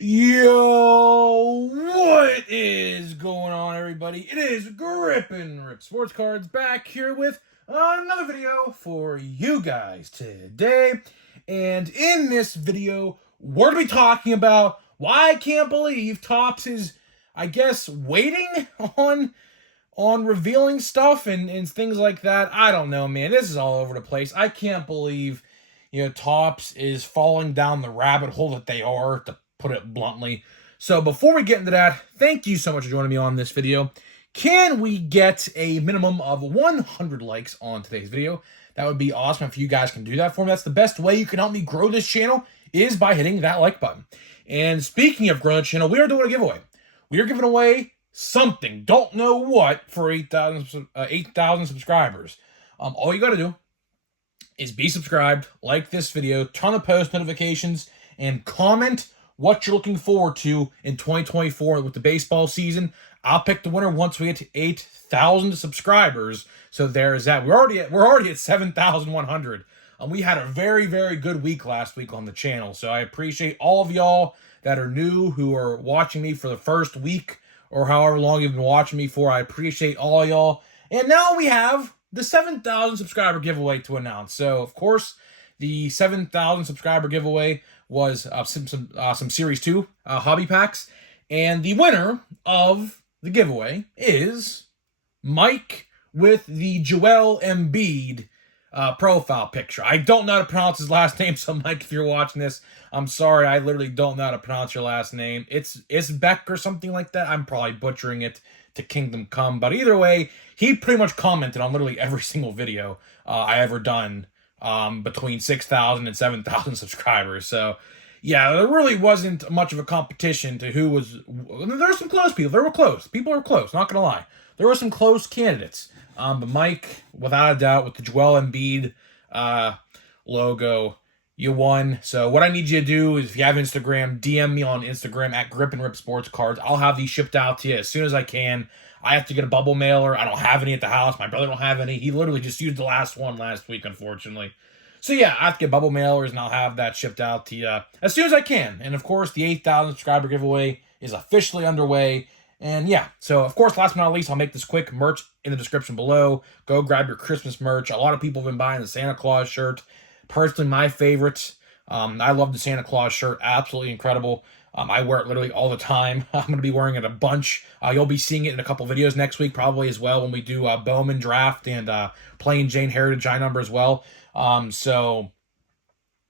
Yo, what is going on, everybody? It is Grippin' Rip Sports Cards back here with another video for you guys today. And in this video, we're going to be talking about why I can't believe Topps is, I guess, waiting on revealing stuff and things like that. I don't know, man. This is all over the place. I can't believe, Topps is falling down the rabbit hole that they are, to put it bluntly. So before we get into that, thank you so much for joining me on this video. Can we get a minimum of 100 likes on today's video? That would be awesome if you guys can do that for me. That's the best way you can help me grow this channel, is by hitting that like button. And speaking of growing the channel, we are doing a giveaway. We are giving away something, don't know what, for 8,000 subscribers. All you got to do is be subscribed, like this video, turn on post notifications, and comment what you're looking forward to in 2024 with the baseball season. I'll pick the winner once we get to 8,000 subscribers. So there's that. We're already at 7,100. We had a very, very good week last week on the channel. So I appreciate all of y'all that are new, who are watching me for the first week or however long you've been watching me for. I appreciate all y'all. And now we have the 7,000 subscriber giveaway to announce. So, of course, the 7,000 subscriber giveaway was some Series 2 hobby packs. And the winner of the giveaway is Mike with the Joel Embiid profile picture. I don't know how to pronounce his last name, so Mike, if you're watching this, I'm sorry. I literally don't know how to pronounce your last name. It's Beck or something like that. I'm probably butchering it to Kingdom Come, but either way, he pretty much commented on literally every single video I ever done between 6,000 and 7,000 subscribers. So yeah, there really wasn't much of a competition to who was. There were some close people. There were close. People were close, not gonna lie. There were some close candidates. But Mike, without a doubt, with the Joel Embiid logo, you won. So what I need you to do is, if you have Instagram, DM me on Instagram at Grippin' Rip Sports Cards. I'll have these shipped out to you as soon as I can. I have to get a bubble mailer. I don't have any at the house. My brother don't have any. He literally just used the last one last week, unfortunately. So yeah, I have to get bubble mailers, and I'll have that shipped out to you as soon as I can. And of course, the 8,000 subscriber giveaway is officially underway. And yeah, so of course, last but not least, I'll make this quick. Merch in the description below. Go grab your Christmas merch. A lot of people have been buying the Santa Claus shirt. Personally, my favorite. I love the Santa Claus shirt. Absolutely incredible. I wear it literally all the time. I'm going to be wearing it a bunch. You'll be seeing it in a couple videos next week probably as well, when we do Bowman Draft and Plain Jane Heritage High Number as well. So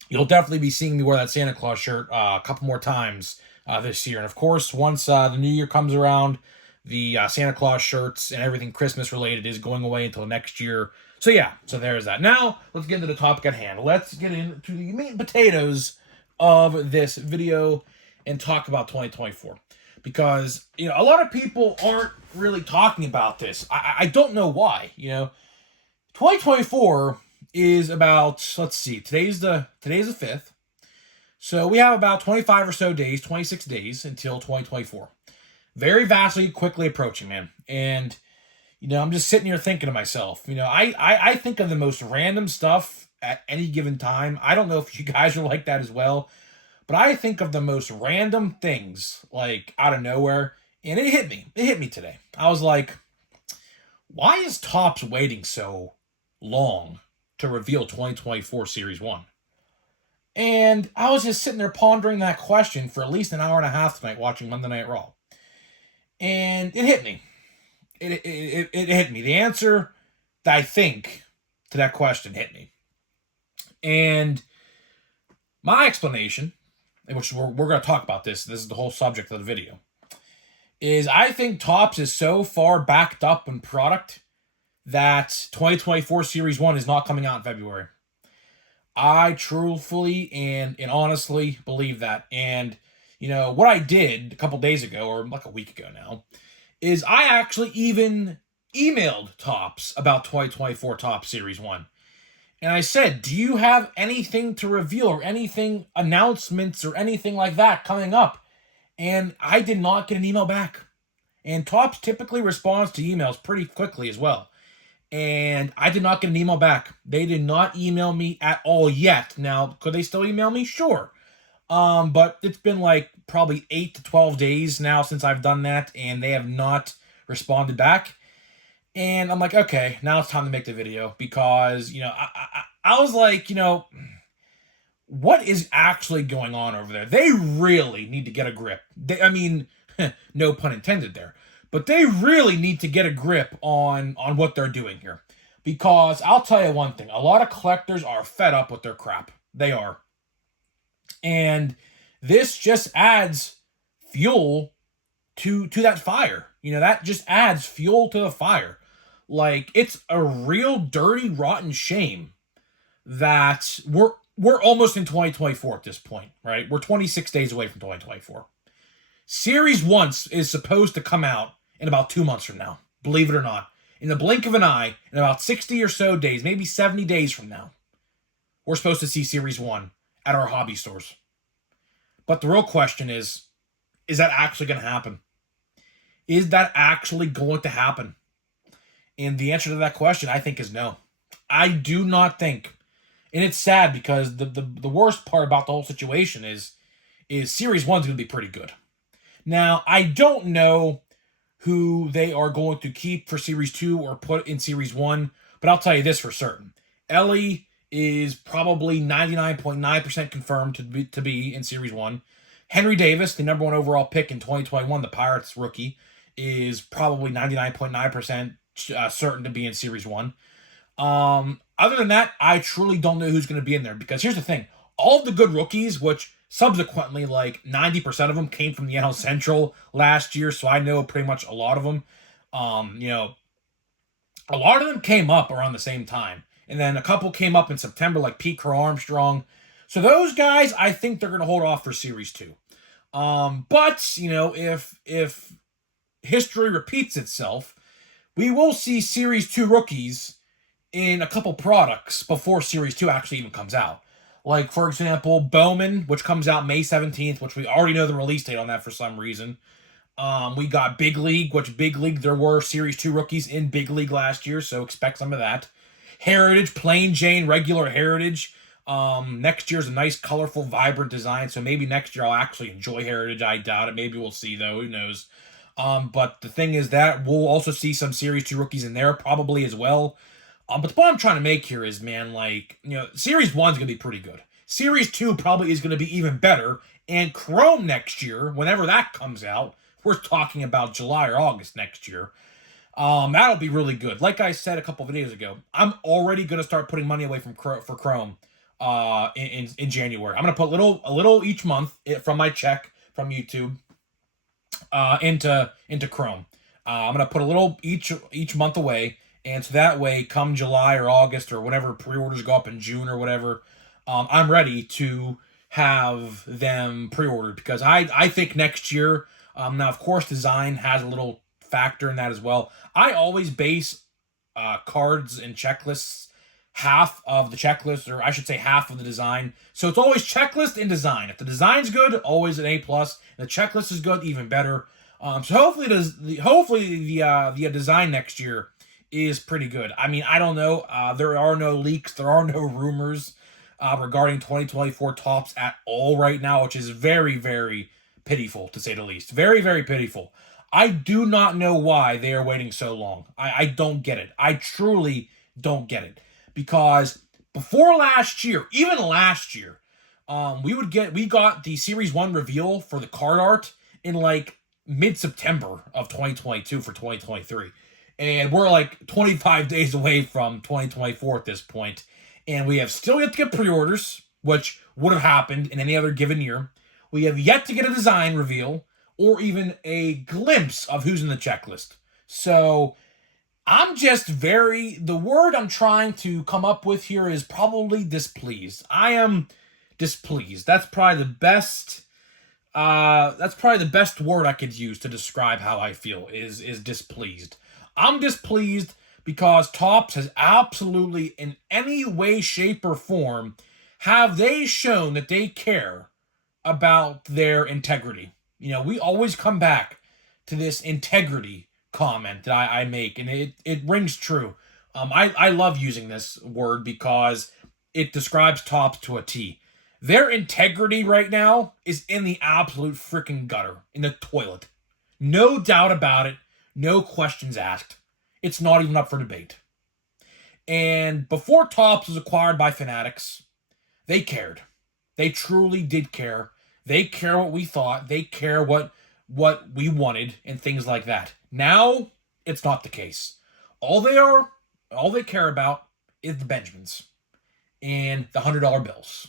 you'll definitely be seeing me wear that Santa Claus shirt a couple more times this year. And of course, once the new year comes around, the Santa Claus shirts and everything Christmas related is going away until next year. So yeah, so there's that. Now, let's get into the topic at hand. Let's get into the meat and potatoes of this video and talk about 2024. Because, a lot of people aren't really talking about this. I don't know why. 2024 is about, let's see, today's the 5th. So we have about 25 or so days, 26 days until 2024. Very vastly quickly approaching, man. And, I'm just sitting here thinking to myself, I think of the most random stuff at any given time. I don't know if you guys are like that as well, but I think of the most random things, like, out of nowhere. And it hit me. It hit me today. I was like, why is Topps waiting so long to reveal 2024 Series 1? And I was just sitting there pondering that question for at least an hour and a half tonight watching Monday Night Raw. And it hit me. It hit me. The answer that I think to that question hit me. And my explanation, which we're going to talk about this is the whole subject of the video, is I think Topps is so far backed up in product that 2024 Series 1 is not coming out in February. I truthfully and honestly believe that. And, what I did a couple days ago, or like a week ago now, is I actually even emailed Topps about 2024 Topps Series 1. And I said, do you have anything to reveal or anything, announcements or anything like that coming up? And I did not get an email back. And Topps typically responds to emails pretty quickly as well. And I did not get an email back. They did not email me at all yet. Now, could they still email me? Sure. But it's been like probably 8 to 12 days now since I've done that, and they have not responded back. And I'm like, okay, now it's time to make the video because, I was like, what is actually going on over there? They really need to get a grip. I mean, no pun intended there, but they really need to get a grip on what they're doing here. Because I'll tell you one thing, a lot of collectors are fed up with their crap. They are. And this just adds fuel to that fire. That just adds fuel to the fire. Like, it's a real dirty, rotten shame that we're almost in 2024 at this point, right? We're 26 days away from 2024. Series 1 is supposed to come out in about 2 months from now, believe it or not. In the blink of an eye, in about 60 or so days, maybe 70 days from now, we're supposed to see Series 1 at our hobby stores. But the real question is that actually going to happen? Is that actually going to happen? And the answer to that question, I think, is no. I do not think. And it's sad because the worst part about the whole situation is Series 1 is going to be pretty good. Now, I don't know who they are going to keep for Series 2 or put in Series 1, but I'll tell you this for certain. Ellie is probably 99.9% confirmed to be in Series 1. Henry Davis, the number 1 overall pick in 2021, the Pirates rookie, is probably 99.9% certain to be in Series 1. Other than that, I truly don't know who's going to be in there, because here's the thing. All of the good rookies, which subsequently, like 90% of them came from the NL Central last year, so I know pretty much a lot of them. A lot of them came up around the same time. And then a couple came up in September, like Pete Crow Armstrong. So those guys, I think they're going to hold off for Series 2. But, if history repeats itself, we will see Series 2 rookies in a couple products before Series 2 actually even comes out. Like, for example, Bowman, which comes out May 17th, which we already know the release date on that for some reason. We got Big League, which Big League, there were Series 2 rookies in Big League last year, so expect some of that. Heritage, plain Jane, regular Heritage. Next year's a nice, colorful, vibrant design, so maybe next year I'll actually enjoy Heritage. I doubt it. Maybe we'll see, though. Who knows? But the thing is that we'll also see some Series 2 rookies in there probably as well. But the point I'm trying to make here is, man, Series 1 is going to be pretty good. Series 2 probably is going to be even better. And Chrome next year, whenever that comes out, we're talking about July or August next year. That'll be really good. Like I said a couple videos ago, I'm already going to start putting money away for Chrome in January. I'm going to put a little each month from my check from YouTube into Chrome. I'm going to put a little each month away. And so that way, come July or August or whenever pre-orders go up in June or whatever, I'm ready to have them pre-ordered, because I think next year, now of course design has a little factor in that as well. I always base cards and checklists half of the checklist, or I should say half of the design. So it's always checklist and design. If the design's good, always an A+. The checklist is good, even better. So hopefully the design next year is pretty good. I mean, I don't know. There are no leaks. There are no rumors regarding 2024 Topps at all right now, which is very, very pitiful, to say the least. Very, very pitiful. I do not know why they are waiting so long. I don't get it. I truly don't get it. Because before last year, even last year, we got the Series 1 reveal for the card art in like mid-September of 2022 for 2023. And we're like 25 days away from 2024 at this point. And we have still yet to get pre-orders, which would have happened in any other given year. We have yet to get a design reveal or even a glimpse of who's in the checklist. So I'm just the word I'm trying to come up with here is probably displeased. I am displeased. That's probably the best word I could use to describe how I feel is displeased. I'm displeased because Topps has absolutely, in any way, shape, or form, have they shown that they care about their integrity. We always come back to this integrity comment that I make, and it rings true. I love using this word because it describes Topps to a T. Their integrity right now is in the absolute freaking gutter, in the toilet. No doubt about it. No questions asked. It's not even up for debate. And before Topps was acquired by Fanatics, they cared. They truly did care. They care what we thought. They care what we wanted and things like that. Now, it's not the case. All they care about is the Benjamins and the $100 bills.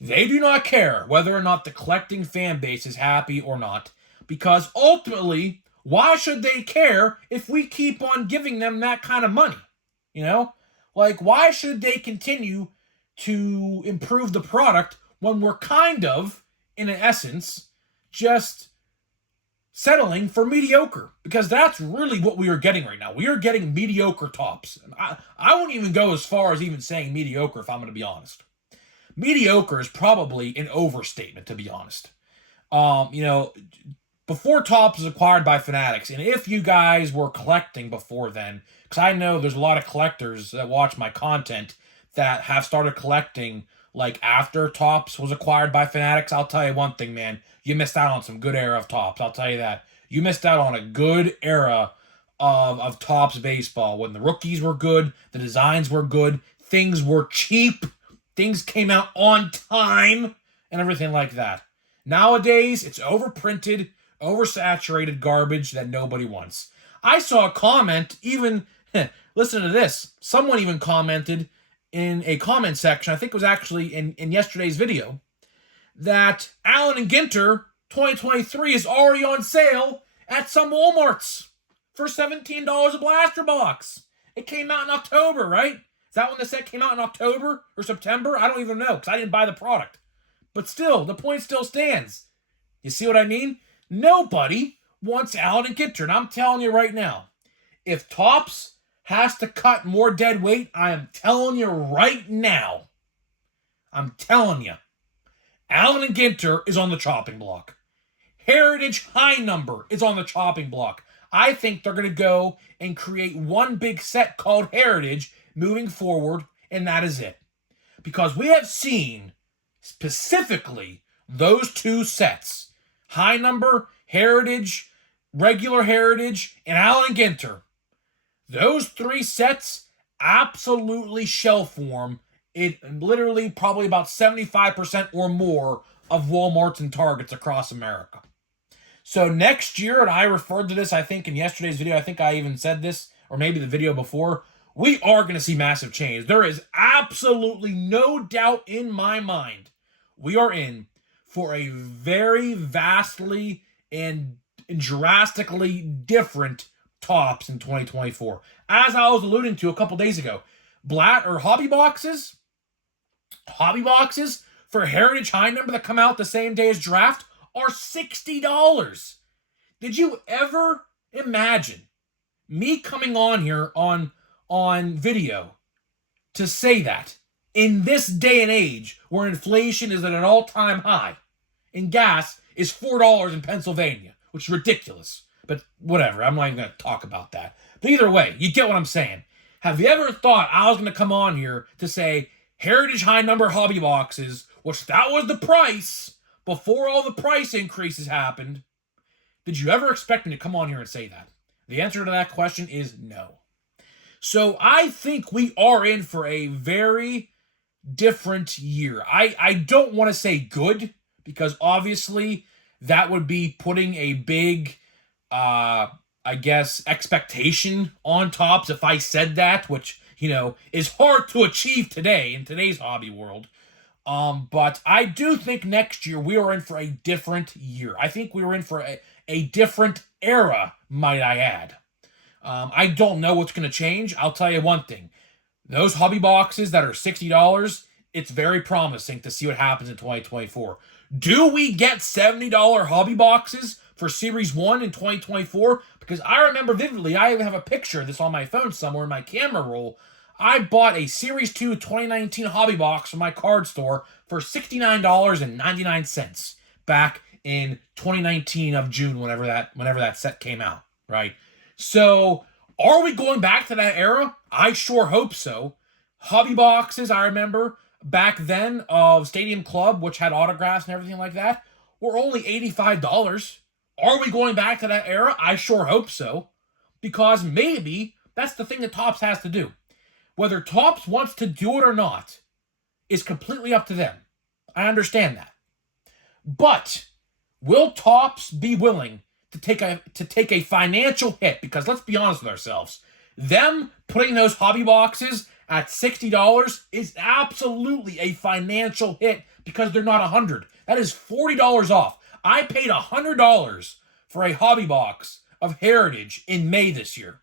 They do not care whether or not the collecting fan base is happy or not, because ultimately, why should they care if we keep on giving them that kind of money? You know? Like, why should they continue to improve the product when we're kind of, in essence, just settling for mediocre? Because that's really what we are getting right now. We are getting mediocre Topps. I won't even go as far as even saying mediocre, if I'm going to be honest. Mediocre is probably an overstatement, to be honest. Before Topps was acquired by Fanatics, and if you guys were collecting before then, because I know there's a lot of collectors that watch my content that have started collecting like after Topps was acquired by Fanatics, I'll tell you one thing, man. You missed out on some good era of Topps. I'll tell you that. You missed out on a good era of Topps baseball when the rookies were good, the designs were good, things were cheap, things came out on time, and everything like that. Nowadays, it's overprinted, oversaturated garbage that nobody wants. I saw a comment, even, listen to this, someone even commented in a comment section, I think it was actually in yesterday's video, that Allen and Ginter 2023 is already on sale at some Walmarts for $17 a blaster box. It came out in October, right? Is that when the set came out in October or September? I don't even know, because I didn't buy the product. But still, the point still stands. You see what I mean? Nobody wants Allen and Ginter. And I'm telling you right now, if Topps has to cut more dead weight, I am telling you right now, I'm telling you, Allen and Ginter is on the chopping block. Heritage High Number is on the chopping block. I think they're going to go and create one big set called Heritage moving forward, and that is it. Because we have seen specifically those two sets, High Number, Heritage, regular Heritage, and Allen and Ginter. Those three sets absolutely shelf warm. It literally probably about 75% or more of Walmarts and Targets across America. So next year, and I referred to this, I think, in yesterday's video, I think I even said this, or maybe the video before, we are going to see massive change. There is absolutely no doubt in my mind we are in for a very vastly and drastically different Topps in 2024. As I was alluding to a couple days ago, hobby boxes for Heritage High Number that come out the same day as draft are $60. Did you ever imagine me coming on here on video to say that in this day and age where inflation is at an all-time high and gas is $4 in Pennsylvania, which is ridiculous. But whatever, I'm not even going to talk about that. But either way, you get what I'm saying. Have you ever thought I was going to come on here to say Heritage High Number hobby boxes, which that was the price before all the price increases happened? Did you ever expect me to come on here and say that? The answer to that question is no. So I think we are in for a very different year. I don't want to say good, because obviously that would be putting a big, expectation on Topps if I said that, which, is hard to achieve today in today's hobby world. But I do think next year we are in for a different year. I think we are in for a different era, might I add. I don't know what's going to change. I'll tell you one thing. Those hobby boxes that are $60, it's very promising to see what happens in 2024. Do we get $70 hobby boxes for Series 1 in 2024? Because I remember vividly, I even have a picture of this on my phone somewhere in my camera roll. I bought a Series 2 2019 hobby box from my card store for $69.99 back in 2019 of June, whenever that set came out, right? So, are we going back to that era? I sure hope so. Hobby boxes, I remember, back then of Stadium Club, which had autographs and everything like that, were only $85. Are we going back to that era? I sure hope so. Because maybe that's the thing that Topps has to do. Whether Topps wants to do it or not is completely up to them. I understand that. But will Topps be willing to take a financial hit? Because let's be honest with ourselves. Them putting those hobby boxes at $60 is absolutely a financial hit because they're not $100. That is $40 off. I paid $100 for a hobby box of Heritage in May this year.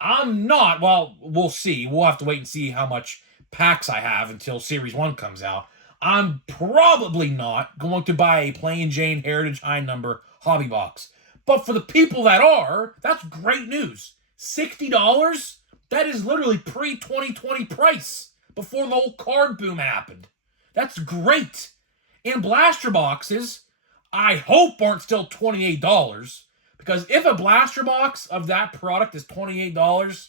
I'm not, well, we'll see. We'll have to wait and see how much packs I have until Series 1 comes out. I'm probably not going to buy a plain Jane Heritage high number hobby box. But for the people that are, that's great news. $60? That is literally pre-2020 price before the whole card boom happened. That's great. And blaster boxes, I hope aren't still $28. Because if a blaster box of that product is $28,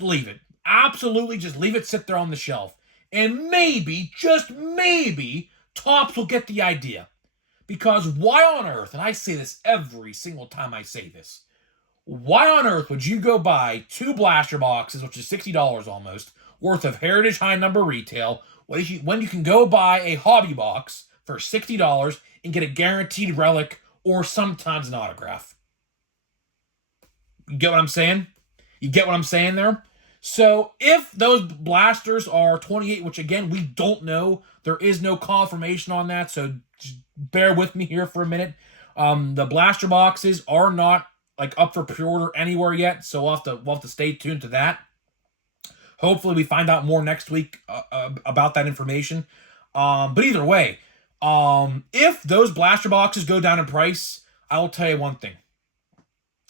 leave it. Absolutely just leave it sit there on the shelf. And maybe, just maybe, Topps will get the idea. Because why on earth, and I say this every single time I say this, why on earth would you go buy 2 blaster boxes, which is $60 almost, worth of Heritage high number retail, when you can go buy a hobby box for $60 and get a guaranteed relic or sometimes an autograph? You get what I'm saying? You get what I'm saying there? So if those blasters are 28, which again, we don't know, there is no confirmation on that, so just bear with me here for a minute. The blaster boxes are not like up for pre-order anywhere yet, so we'll have to stay tuned to that. Hopefully we find out more next week about that information. But either way, if those blaster boxes go down in price, I will tell you one thing.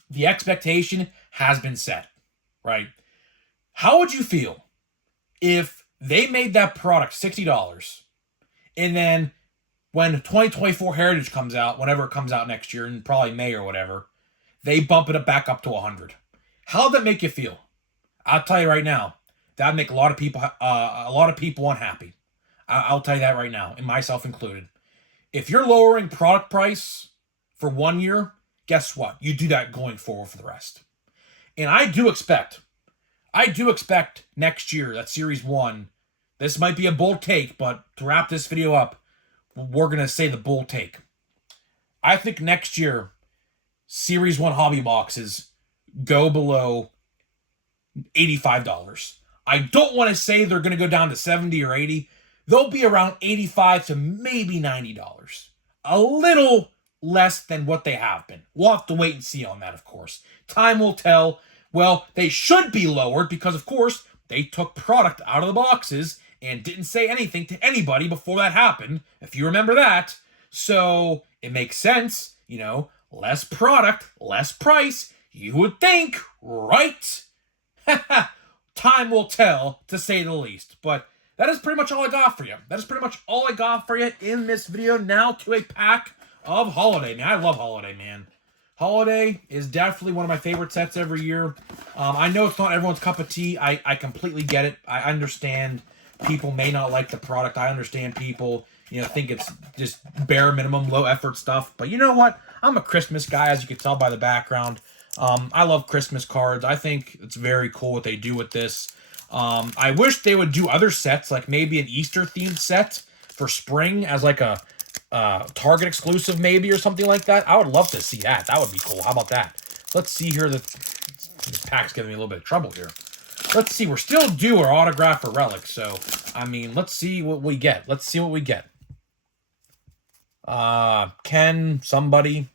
The expectation has been set, right? How would you feel if they made that product $60 and then when 2024 Heritage comes out, whenever it comes out next year, in probably May or whatever, they bump it up back up to $100? How'd that make you feel? I'll tell you right now, that'd make a lot of people unhappy. I'll tell you that right now, and myself included. If you're lowering product price for 1 year, guess what? You do that going forward for the rest. And I do expect next year, that Series 1, this might be a bold take, but to wrap this video up, we're going to say the bold take. I think next year, Series 1 hobby boxes go below $85. I don't want to say they're going to go down to $70 or $80. They'll be around $85 to maybe $90. A little less than what they have been. We'll have to wait and see on that, of course. Time will tell. Well, they should be lowered because, of course, they took product out of the boxes and didn't say anything to anybody before that happened, if you remember that. So it makes sense, less product, less price. You would think, right? Time will tell, to say the least. But that is pretty much all I got for you. That is pretty much all I got for you in this video. Now to a pack of Holiday, man. I love Holiday, man. Holiday is definitely one of my favorite sets every year. I know it's not everyone's cup of tea. I completely get it. I understand people may not like the product. I understand people, think it's just bare minimum, low effort stuff. But you know what? I'm a Christmas guy, as you can tell by the background. I love Christmas cards. I think it's very cool what they do with this. I wish they would do other sets, like maybe an Easter-themed set for spring as like a Target exclusive maybe or something like that. I would love to see that. That would be cool. How about that? Let's see here. This pack's giving me a little bit of trouble here. Let's see. We're still due our autograph for relic. So, let's see what we get. Let's see what we get. Ken, somebody.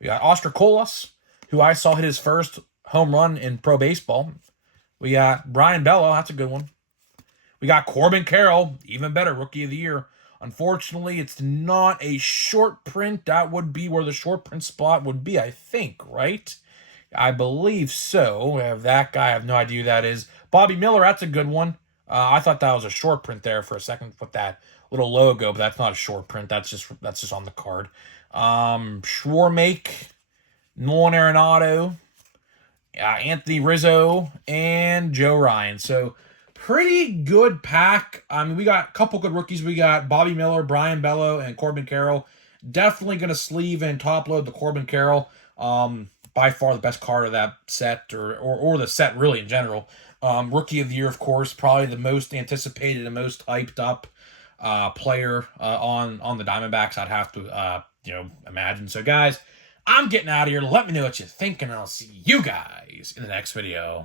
We got Oscar Colas, who I saw hit his first home run in pro baseball. We got Brian Bello. That's a good one. We got Corbin Carroll, even better, Rookie of the Year. Unfortunately, it's not a short print. That would be where the short print spot would be, I think, right? I believe so. We have that guy. I have no idea who that is. Bobby Miller, that's a good one. I thought that was a short print there for a second with that little logo, but that's not a short print. That's just on the card. Schwarmake, Nolan Arenado, Anthony Rizzo, and Joe Ryan. So pretty good pack. I mean, we got a couple good rookies. We got Bobby Miller, Brian Bello, and Corbin Carroll. Definitely going to sleeve and top load the Corbin Carroll. By far the best card of that set, or the set really in general. Rookie of the year, of course, probably the most anticipated and most hyped up player on the Diamondbacks. I'd have to imagine. So, guys, I'm getting out of here. Let me know what you think, and I'll see you guys in the next video.